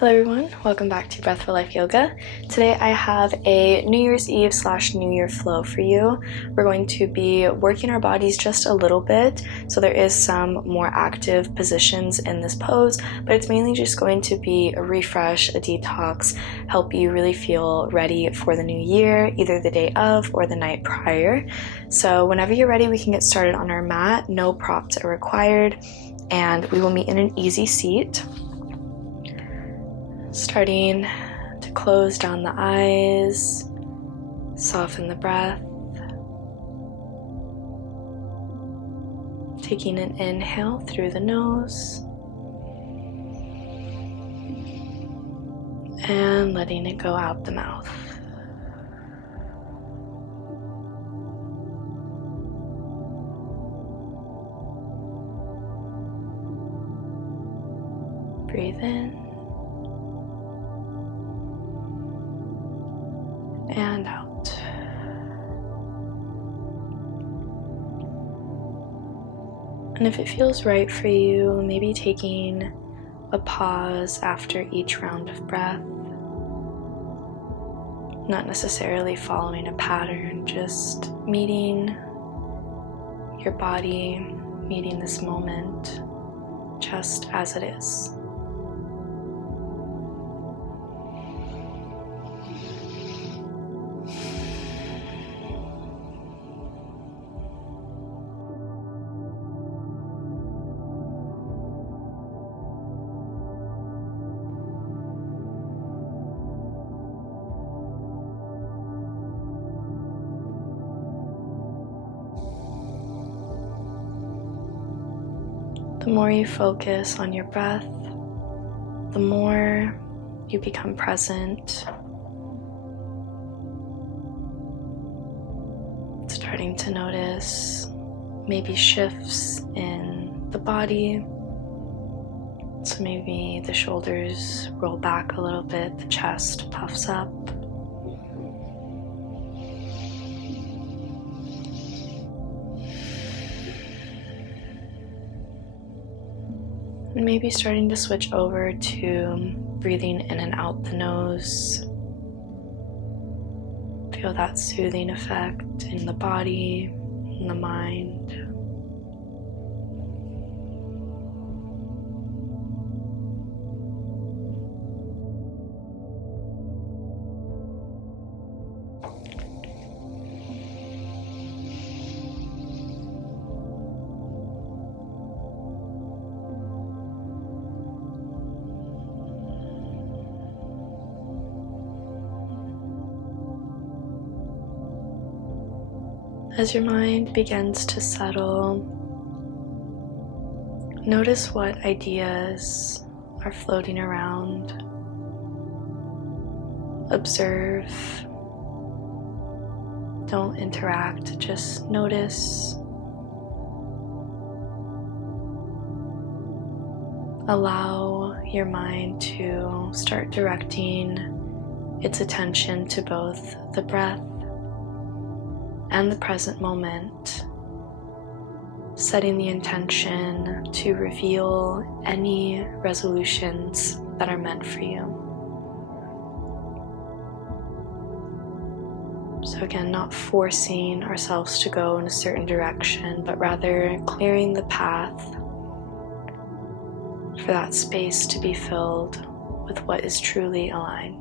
Hello everyone, welcome back to Breath for Life Yoga. Today I have a New Year's Eve / New Year flow for you. We're going to be working our bodies just a little bit, so there is some more active positions in this pose, but it's mainly just going to be a refresh, a detox, help you really feel ready for the new year, either the day of or the night prior. So whenever you're ready, we can get started on our mat. No props are required, and we will meet in an easy seat. Starting to close down the eyes, soften the breath, taking an inhale through the nose, and letting it go out the mouth. Breathe in and out. And if it feels right for you, maybe taking a pause after each round of breath, not necessarily following a pattern, just meeting your body, meeting this moment just as it is. The more you focus on your breath, the more you become present, starting to notice maybe shifts in the body. So maybe the shoulders roll back a little bit, the chest puffs up. And maybe starting to switch over to breathing in and out the nose. Feel that soothing effect in the body, in the mind. As your mind begins to settle, notice what ideas are floating around. Observe. Don't interact, just notice. Allow your mind to start directing its attention to both the breath and the present moment, setting the intention to reveal any resolutions that are meant for you. So again, not forcing ourselves to go in a certain direction, but rather clearing the path for that space to be filled with what is truly aligned.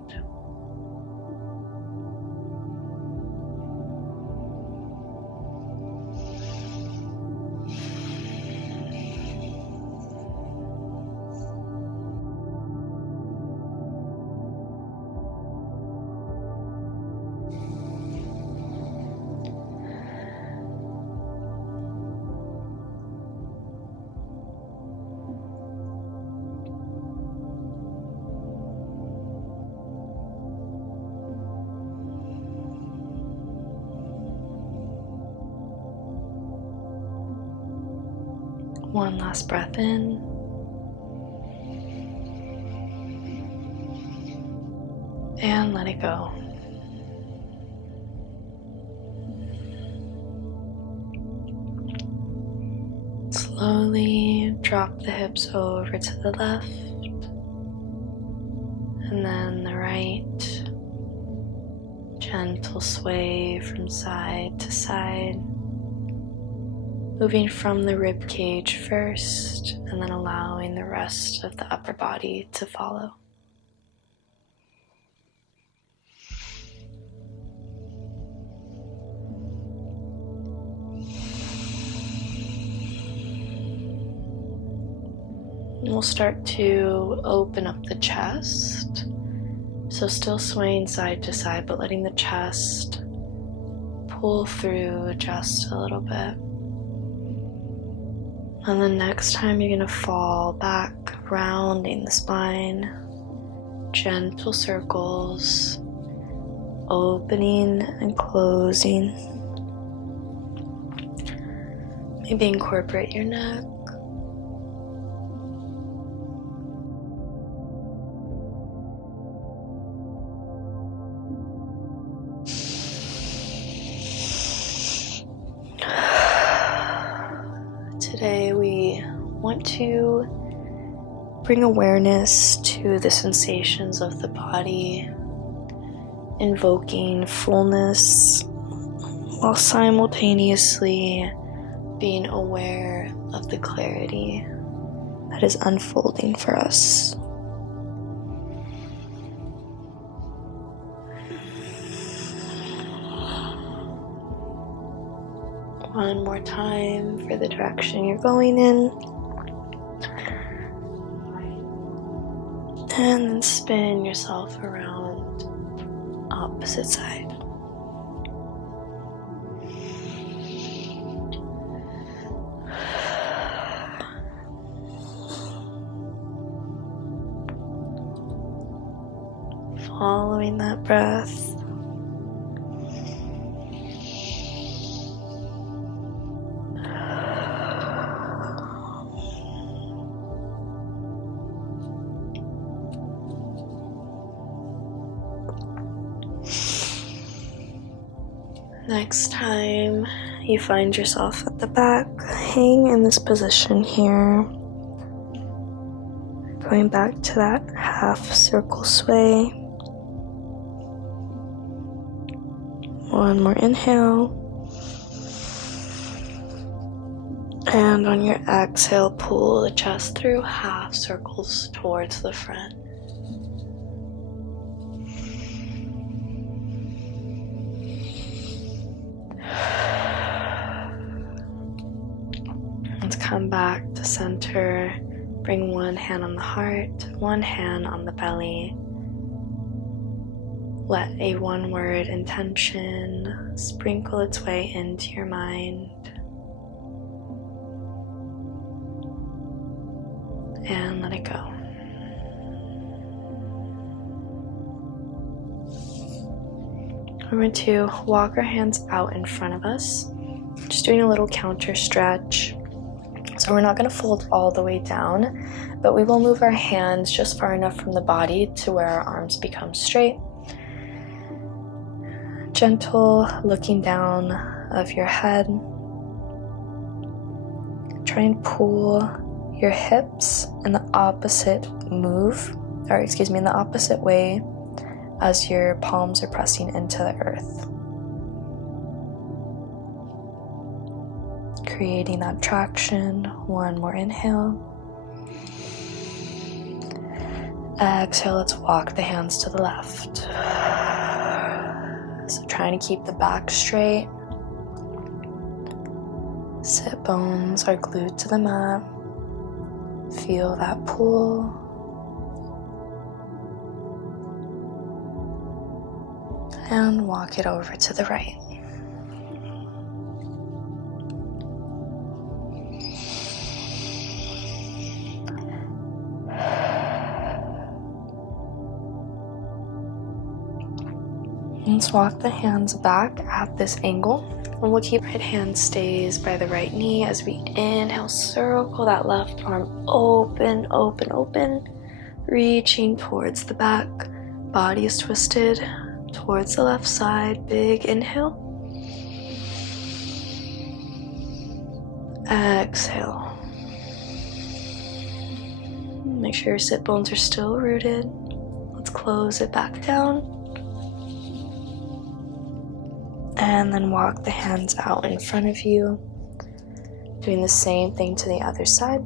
One last breath in. And let it go. Slowly drop the hips over to the left and then the right. Gentle sway from side to side, moving from the rib cage first and then allowing the rest of the upper body to follow. And we'll start to open up the chest. So still swaying side to side, but letting the chest pull through just a little bit. And then next time you're going to fall back, rounding the spine, gentle circles, opening and closing. Maybe incorporate your neck. Today we want to bring awareness to the sensations of the body, invoking fullness while simultaneously being aware of the clarity that is unfolding for us. One more time for the direction you're going in. And then spin yourself around opposite side. Following that breath. Next time you find yourself at the back, hang in this position here. Going back to that half circle sway. One more inhale. And on your exhale, pull the chest through half circles towards the front. Let's come back to center. Bring one hand on the heart, one hand on the belly. Let a one-word intention sprinkle its way into your mind. And let it go. We're going to walk our hands out in front of us, just doing a little counter stretch. So we're not going to fold all the way down, but we will move our hands just far enough from the body to where our arms become straight. Gentle looking down of your head. Try and pull your hips in the opposite in the opposite way as your palms are pressing into the earth. Creating that traction. One more inhale. Exhale, let's walk the hands to the left. So trying to keep the back straight. Sit bones are glued to the mat. Feel that pull. And walk it over to the right. Let's walk the hands back at this angle, and we'll keep right hand stays by the right knee as we inhale, circle that left arm open, open, open, reaching towards the back. Body is twisted towards the left side. Big inhale. Exhale. Make sure your sit bones are still rooted. Let's close it back down. And then walk the hands out in front of you. Doing the same thing to the other side.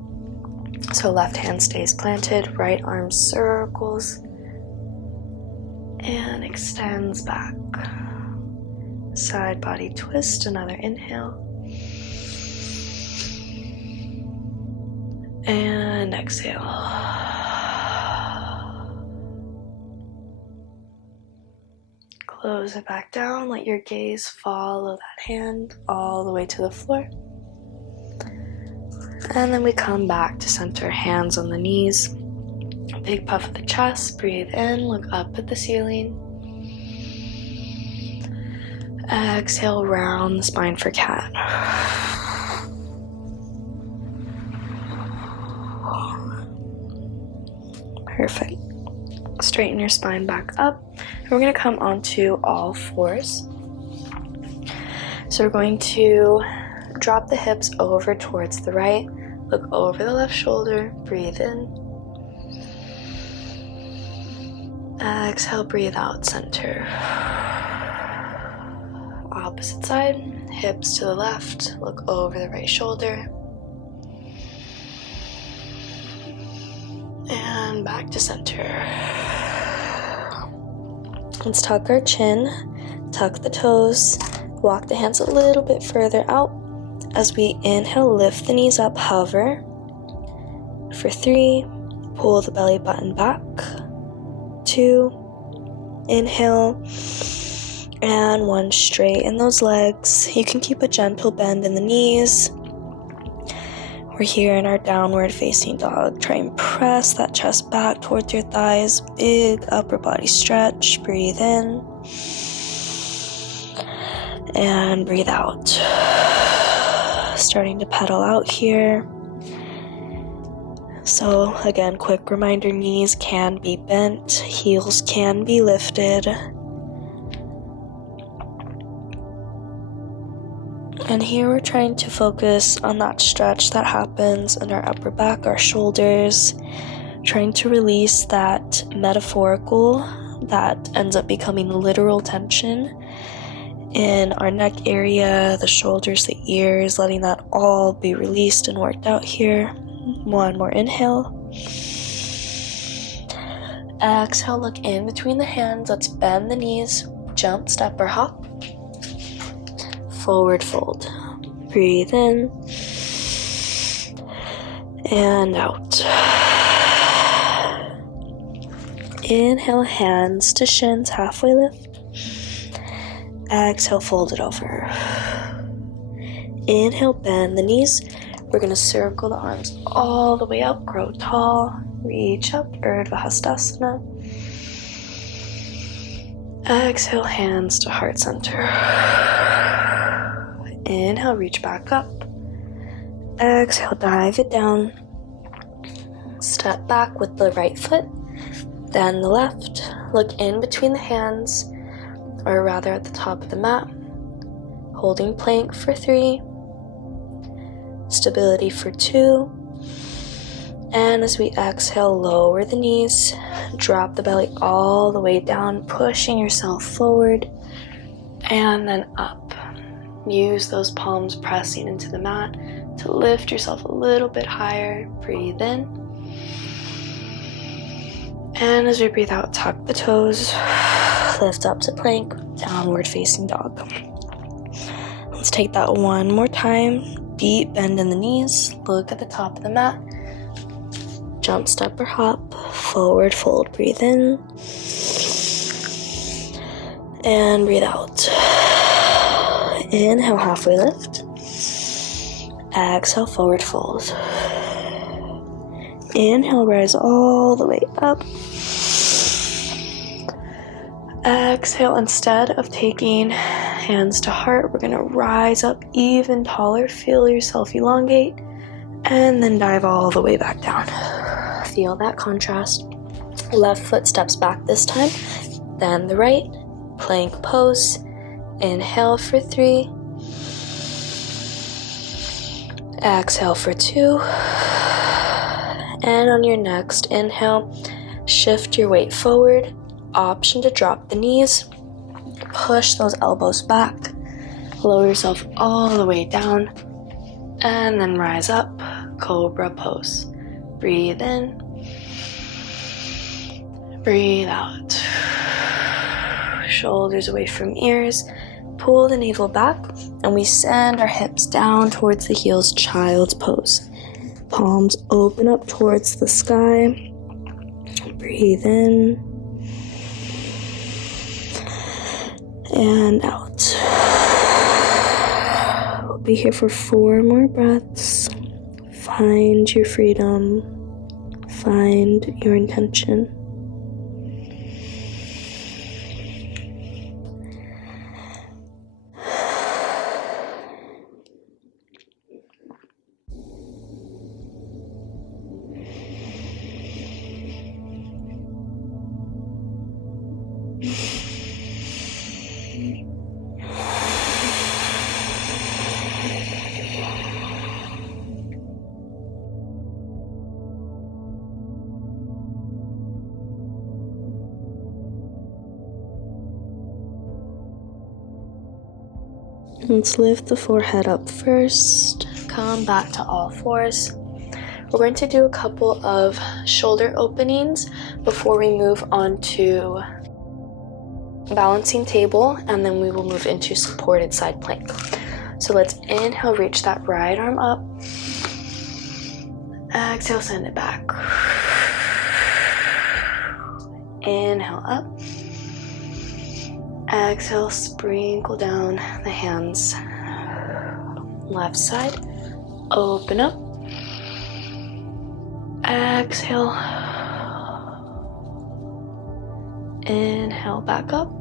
So left hand stays planted, right arm circles and extends back. Side body twist, another inhale. And exhale. Close it back down, let your gaze follow that hand all the way to the floor. And then we come back to center, hands on the knees. Big puff of the chest, breathe in, look up at the ceiling. Exhale, round the spine for cat. Perfect. Straighten your spine back up. And we're going to come onto all fours. So we're going to drop the hips over towards the right. Look over the left shoulder. Breathe in. Exhale, breathe out, center. Opposite side. Hips to the left. Look over the right shoulder. And back to center. Let's tuck our chin, tuck the toes, walk the hands a little bit further out. As we inhale, lift the knees up, hover. For 3, pull the belly button back. 2, inhale. And 1, straighten those legs. You can keep a gentle bend in the knees. We're here in our downward facing dog. Try and press that chest back towards your thighs. Big upper body stretch. Breathe in. And breathe out. Starting to pedal out here. So again, quick reminder, knees can be bent. Heels can be lifted. And here we're trying to focus on that stretch that happens in our upper back, our shoulders, trying to release that metaphorical that ends up becoming literal tension in our neck area, the shoulders, the ears, letting that all be released and worked out here. 1 more inhale. Exhale, look in between the hands. Let's bend the knees, jump, step, or hop. Forward fold. Breathe in and out. Inhale, hands to shins, halfway lift. Exhale, fold it over. Inhale, bend the knees. We're going to circle the arms all the way up, grow tall, reach up, Urdhva Hastasana. Exhale, hands to heart center. Inhale, reach back up. Exhale, dive it down. Step back with the right foot, then the left. Look in between the hands, or rather at the top of the mat. Holding plank for 3. Stability for 2. And as we exhale, lower the knees. Drop the belly all the way down, pushing yourself forward. And then up. Use those palms pressing into the mat to lift yourself a little bit higher. Breathe in. And as we breathe out, tuck the toes. Lift up to plank, downward facing dog. Let's take that one more time. Deep bend in the knees. Look at the top of the mat. Jump, step, or hop. Forward fold. Breathe in. And breathe out. Inhale, halfway lift. Exhale, forward fold. Inhale, rise all the way up. Exhale, instead of taking hands to heart, we're going to rise up even taller. Feel yourself elongate. And then dive all the way back down. Feel that contrast. Left foot steps back this time. Then the right. Plank pose. Inhale for 3. Exhale for 2. And on your next inhale, Shift your weight forward. Option to drop the knees. Push those elbows back. Lower yourself all the way down. And then rise up. Cobra pose. Breathe in. Breathe out. Shoulders away from ears. Pull the navel back. And we send our hips down towards the heels. Child's pose. Palms open up towards the sky. Breathe in and out. We'll be here for 4 more breaths. Find your freedom. Find your intention. Let's lift the forehead up first. Come back to all fours. We're going to do a couple of shoulder openings before we move on to balancing table, and then we will move into supported side plank. So let's inhale, reach that right arm up. Exhale, send it back. Inhale up. Exhale, sprinkle down the hands. Left side, open up. Exhale. Inhale, back up.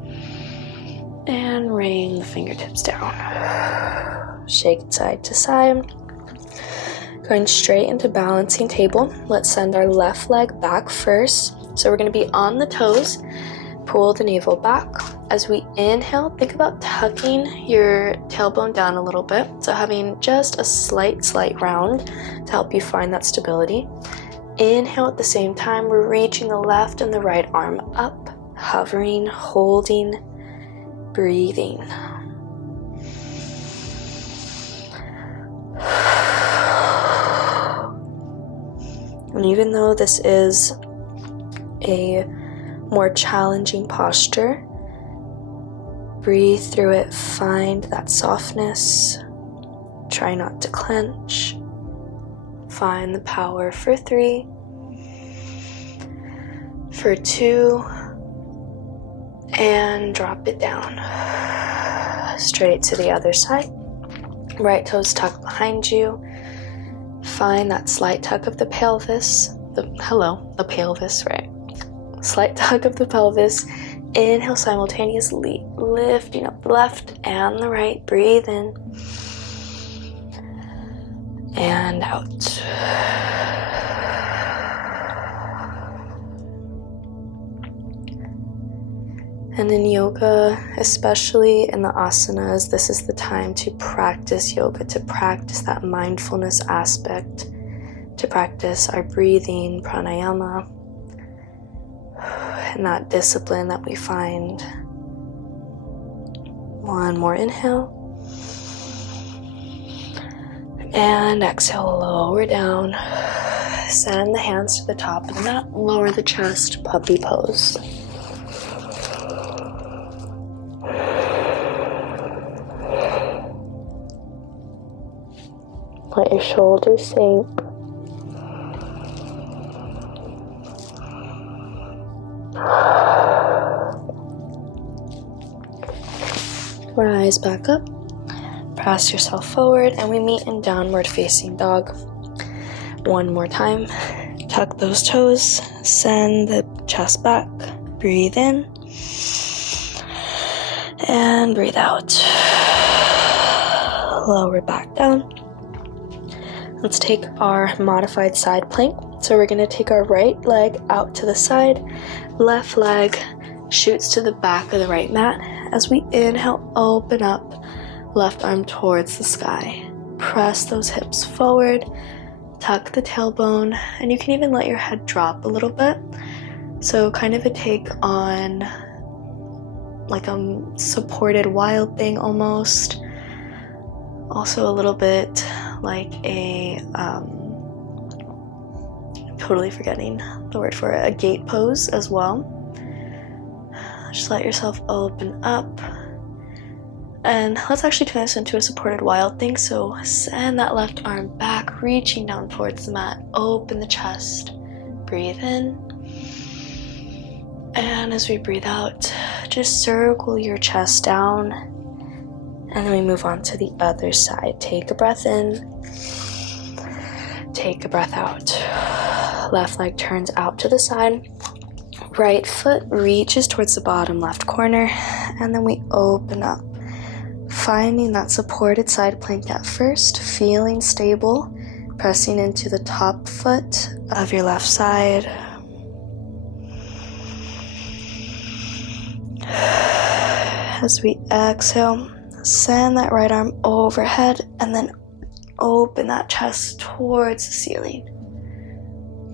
And rain the fingertips down. Shake it side to side. Going straight into balancing table. Let's send our left leg back first. So we're going to be on the toes. Pull the navel back. As we inhale, think about tucking your tailbone down a little bit. So having just a slight round to help you find that stability. Inhale at the same time, we're reaching the left and the right arm up, hovering, holding, breathing. And even though this is a more challenging posture, breathe through it, find that softness, try not to clench, find the power for 3, for 2, and drop it down. Straight to the other side. Right toes tucked behind you. Find that slight tuck of the pelvis. The pelvis, right? Slight tuck of the pelvis. Inhale simultaneously, lifting up the left and the right. Breathe in and out. And in yoga, especially in the asanas, this is the time to practice yoga, to practice that mindfulness aspect, to practice our breathing, pranayama, and that discipline that we find. One more inhale. And exhale, lower down. Send the hands to the top of the mat. Lower the chest, puppy pose. Let your shoulders sink. Rise back up. Press yourself forward, and we meet in downward facing dog. One more time. Tuck those toes. Send the chest back. Breathe in. And breathe out. Lower back down. Let's take our modified side plank. So we're going to take our right leg out to the side. Left leg shoots to the back of the right mat. As we inhale, open up. Left arm towards the sky. Press those hips forward. Tuck the tailbone. And you can even let your head drop a little bit. So kind of a take on like a supported wild thing almost. Also a little bit like a, I'm totally forgetting the word for it, a gate pose as well. Just let yourself open up. And let's actually turn this into a supported wild thing. So send that left arm back, reaching down towards the mat. Open the chest. Breathe in. And as we breathe out, just circle your chest down. And then we move on to the other side. Take a breath in. Take a breath out. Left leg turns out to the side. Right foot reaches towards the bottom left corner. And then we open up. Finding that supported side plank at first, feeling stable, pressing into the top foot of your left side. As we exhale, send that right arm overhead and then open that chest towards the ceiling.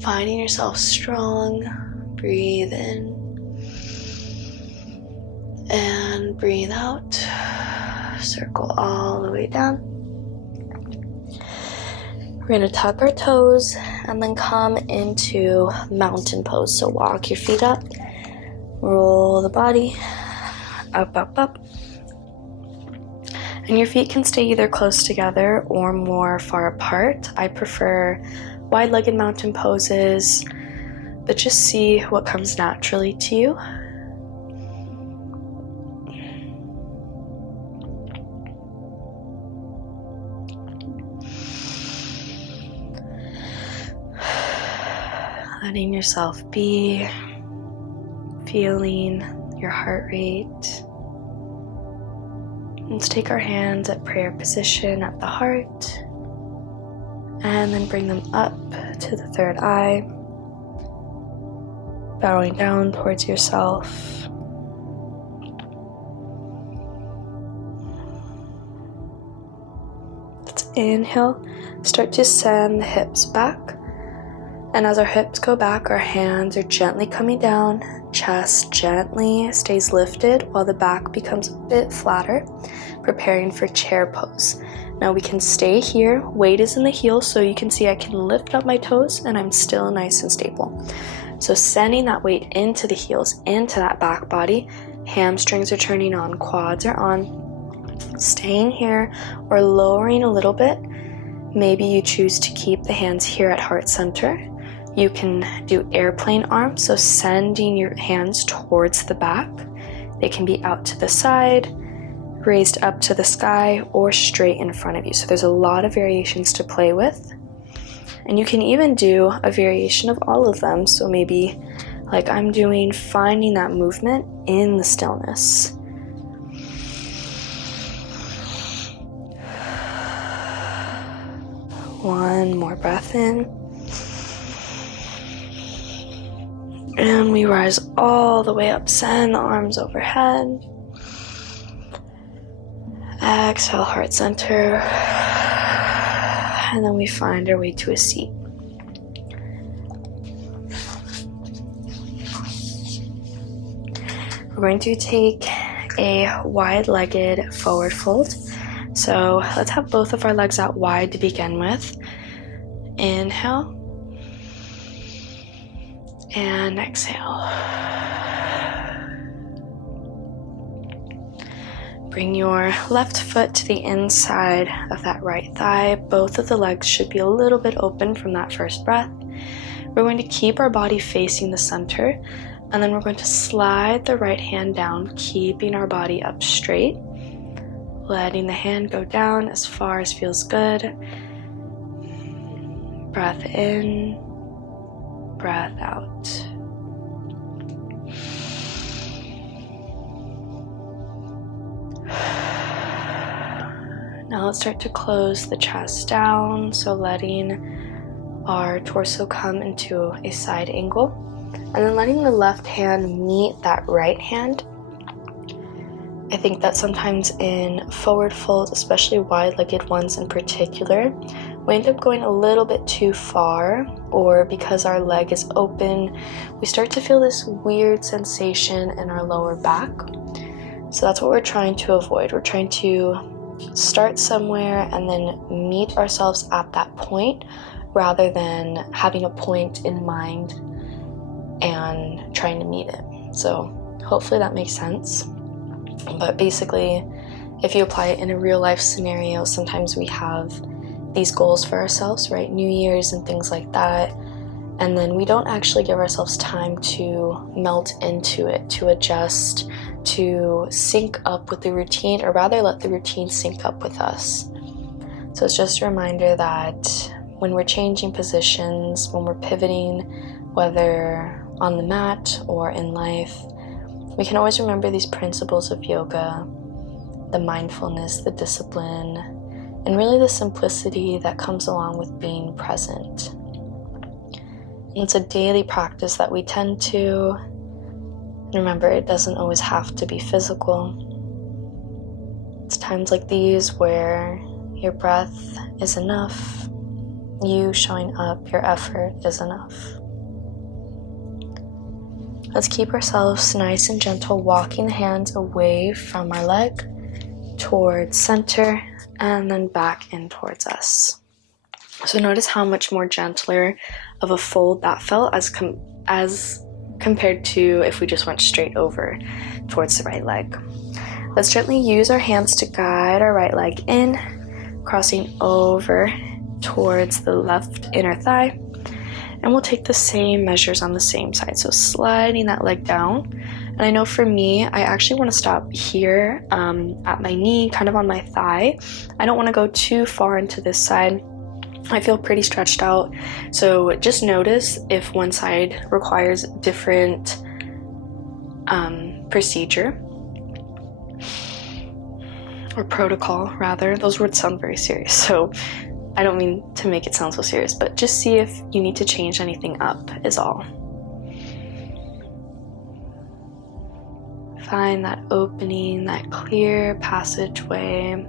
Finding yourself strong, breathe in and breathe out. Circle all the way down. We're going to tuck our toes and then come into mountain pose. So walk your feet up, roll the body up, up, up. And your feet can stay either close together or more far apart. I prefer wide-legged mountain poses, but just see what comes naturally to you. Letting yourself be, feeling your heart rate. Let's take our hands at prayer position at the heart and then bring them up to the third eye, bowing down towards yourself. Let's inhale, start to send the hips back. And as our hips go back, our hands are gently coming down, chest gently stays lifted while the back becomes a bit flatter, preparing for chair pose. Now we can stay here, weight is in the heels, so you can see I can lift up my toes and I'm still nice and stable. So sending that weight into the heels, into that back body, hamstrings are turning on, quads are on, staying here or lowering a little bit. Maybe you choose to keep the hands here at heart center. You can do airplane arms, so sending your hands towards the back. They can be out to the side, raised up to the sky, or straight in front of you. So there's a lot of variations to play with. And you can even do a variation of all of them. So maybe like I'm doing, finding that movement in the stillness. One more breath in. And we rise all the way up, send the arms overhead. Exhale, heart center. And then we find our way to a seat. We're going to take a wide-legged forward fold. So let's have both of our legs out wide to begin with. Inhale. And exhale. Bring your left foot to the inside of that right thigh. Both of the legs should be a little bit open from that first breath. We're going to keep our body facing the center, and then we're going to slide the right hand down, keeping our body up straight, letting the hand go down as far as feels good. Breath in, breath out. Now let's start to close the chest down, so letting our torso come into a side angle, and then letting the left hand meet that right hand. I think that sometimes in forward folds, especially wide-legged ones in particular, we end up going a little bit too far, or because our leg is open, we start to feel this weird sensation in our lower back. So that's what we're trying to avoid. We're trying to start somewhere and then meet ourselves at that point, rather than having a point in mind and trying to meet it. So hopefully that makes sense. But basically, if you apply it in a real life scenario, sometimes we have these goals for ourselves, right? New Year's and things like that. And then we don't actually give ourselves time to melt into it, to adjust, to sync up with the routine, or rather let the routine sync up with us. So it's just a reminder that when we're changing positions, when we're pivoting, whether on the mat or in life, we can always remember these principles of yoga, the mindfulness, the discipline, and really the simplicity that comes along with being present. And it's a daily practice that we tend to remember. It doesn't always have to be physical. It's times like these where your breath is enough, you showing up, your effort is enough. Let's keep ourselves nice and gentle, walking the hands away from our leg towards center and then back in towards us. So notice how much more gentler of a fold that felt as compared to if we just went straight over towards the right leg. Let's gently use our hands to guide our right leg in, crossing over towards the left inner thigh. And we'll take the same measures on the same side. So sliding that leg down. And I know for me, I actually want to stop here at my knee, kind of on my thigh. I don't want to go too far into this side. I feel pretty stretched out. So just notice if one side requires different procedure or protocol, rather. Those words sound very serious. So I don't mean to make it sound so serious, but just see if you need to change anything up is all. Find that opening, that clear passageway.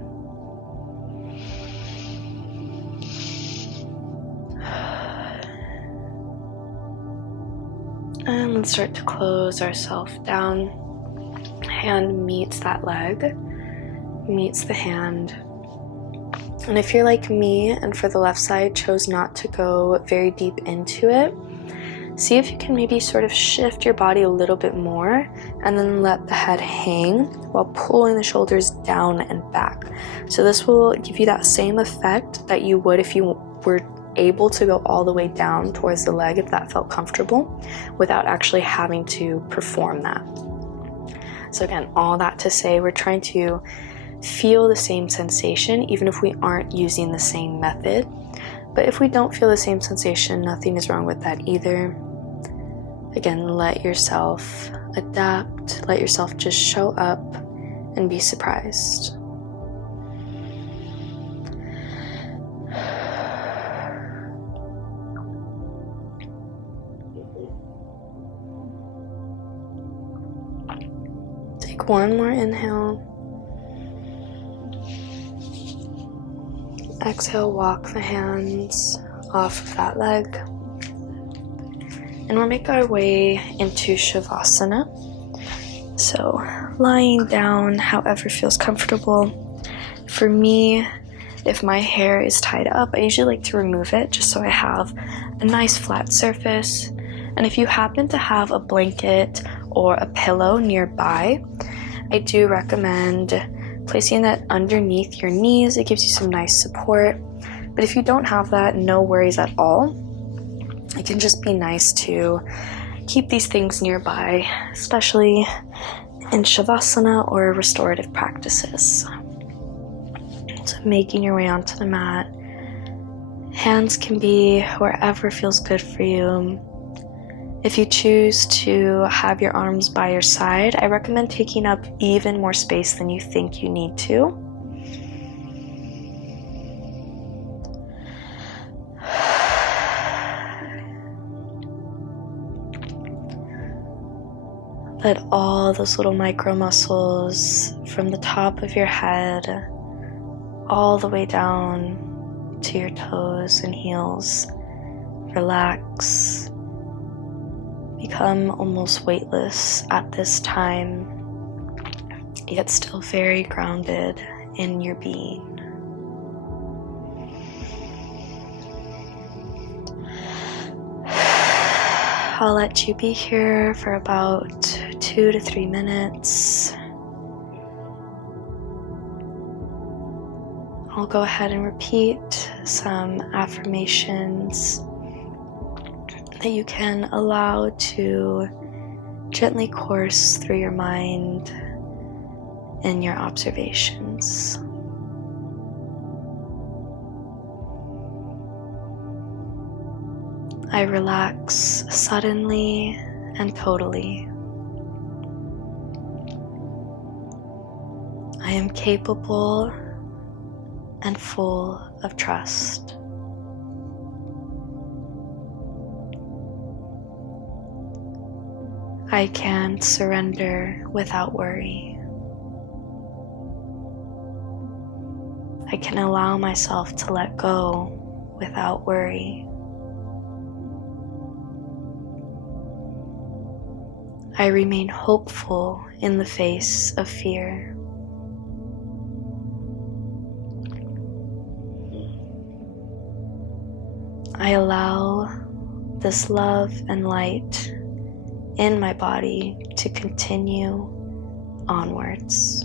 And let's start to close ourselves down. Hand meets that leg, meets the hand. And if you're like me and for the left side chose not to go very deep into it, see if you can maybe sort of shift your body a little bit more and then let the head hang while pulling the shoulders down and back. So this will give you that same effect that you would if you were able to go all the way down towards the leg, if that felt comfortable, without actually having to perform that. So again, all that to say, we're trying to feel the same sensation even if we aren't using the same method. But if we don't feel the same sensation, nothing is wrong with that either. Again, let yourself adapt, let yourself just show up and be surprised. Take one more inhale. Exhale, walk the hands off of that leg. And we'll make our way into Shavasana. So lying down however feels comfortable. For me, if my hair is tied up, I usually like to remove it just so I have a nice flat surface. And if you happen to have a blanket or a pillow nearby, I do recommend placing that underneath your knees. It gives you some nice support. But if you don't have that, no worries at all. It can just be nice to keep these things nearby, especially in Shavasana or restorative practices. So making your way onto the mat. Hands can be wherever feels good for you. If you choose to have your arms by your side, I recommend taking up even more space than you think you need to. Let all those little micro muscles from the top of your head all the way down to your toes and heels relax, become almost weightless at this time, yet still very grounded in your being. I'll let you be here for about 2 to 3 minutes. I'll go ahead and repeat some affirmations that you can allow to gently course through your mind and your observations. I relax suddenly and totally. I am capable and full of trust. I can surrender without worry. I can allow myself to let go without worry. I remain hopeful in the face of fear. I allow this love and light in my body to continue onwards.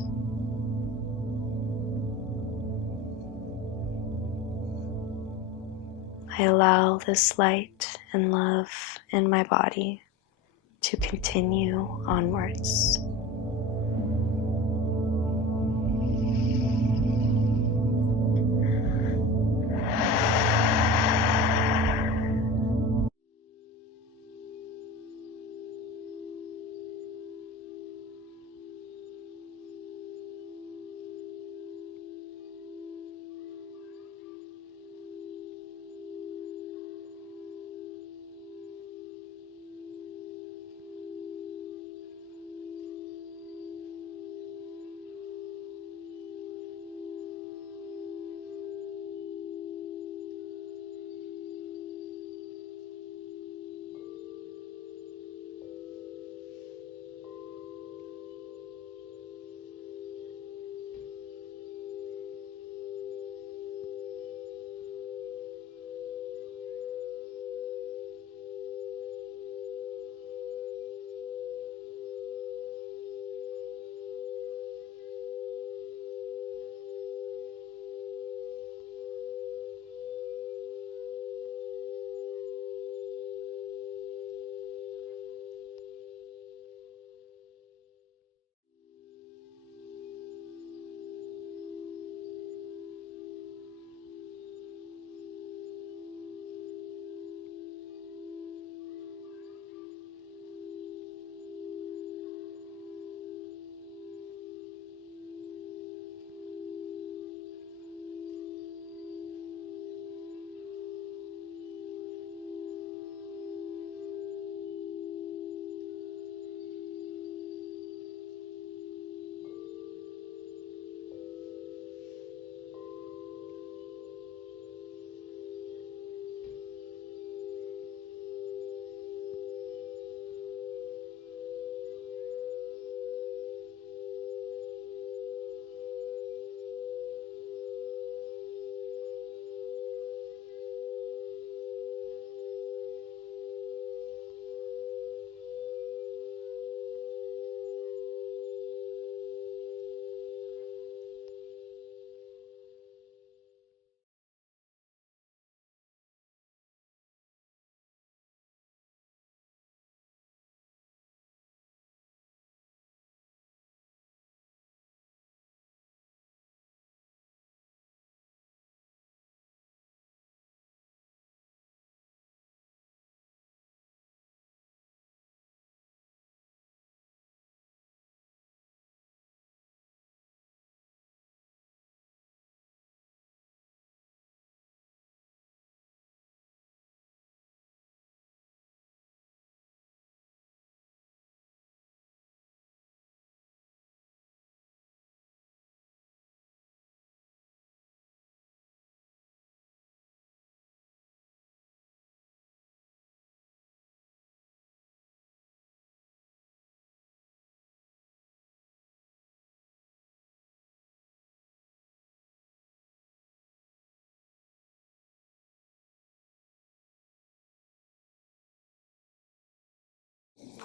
I allow this light and love in my body to continue onwards.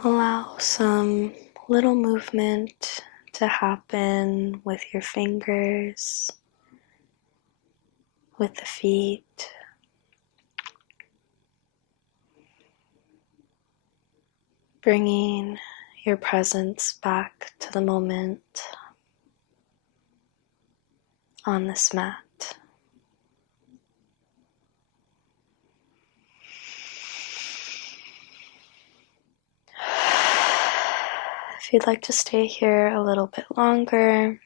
Allow some little movement to happen with your fingers, with the feet. Bringing your presence back to the moment on this mat. If you'd like to stay here a little bit longer,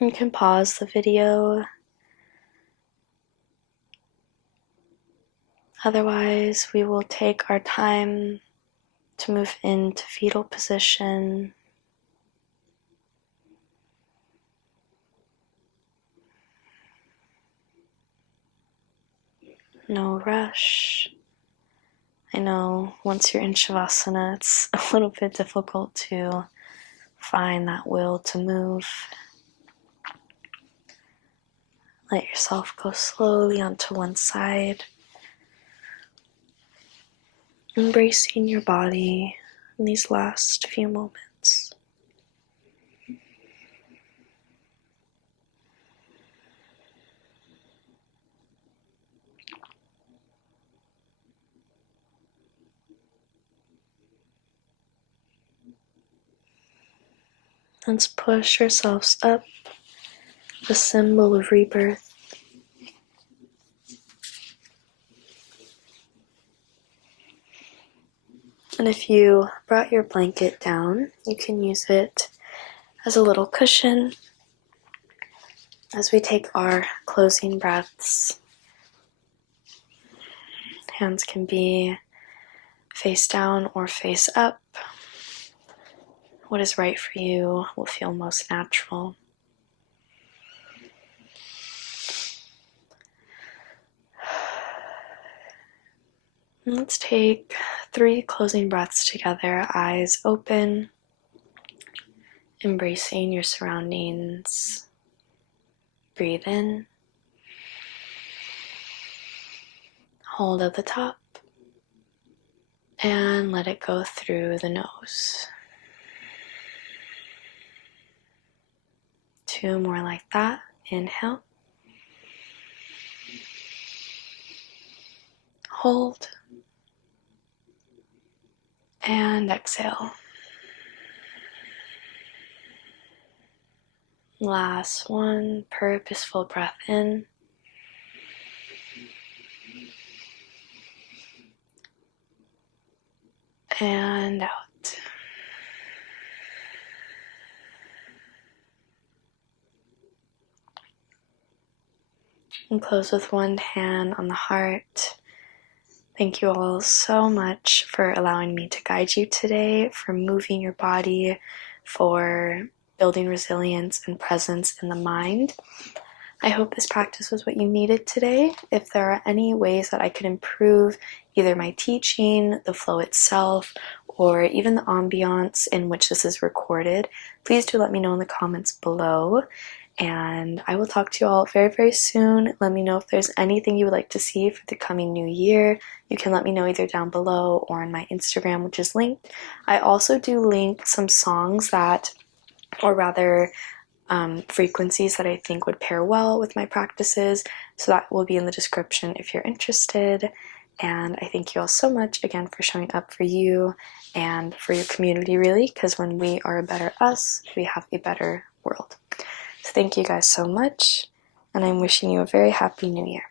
you can pause the video. Otherwise, we will take our time to move into fetal position. No rush. I know once you're in Shavasana, it's a little bit difficult to find that will to move. Let yourself go slowly onto one side, embracing your body in these last few moments. Let's push ourselves up, the symbol of rebirth. And if you brought your blanket down, you can use it as a little cushion as we take our closing breaths. Hands can be face down or face up. What is right for you will feel most natural. And let's take 3 closing breaths together, eyes open, embracing your surroundings. Breathe in, hold at the top, and let it go through the nose. 2 more like that. Inhale, hold, and exhale. Last one, purposeful breath in. And out. And close with one hand on the heart. Thank you all so much for allowing me to guide you today, for moving your body, for building resilience and presence in the mind. I hope this practice was what you needed today. If there are any ways that I could improve either my teaching, the flow itself, or even the ambiance in which this is recorded, please do let me know in the comments below. And I will talk to you all very, very soon. Let me know if there's anything you would like to see for the coming new year. You can let me know either down below or on my Instagram, which is linked. I also do link some songs that, or rather, frequencies that I think would pair well with my practices. So that will be in the description if you're interested. And I thank you all so much again for showing up for you and for your community, really, because when we are a better us, we have a better world. So thank you guys so much, and I'm wishing you a very happy new year.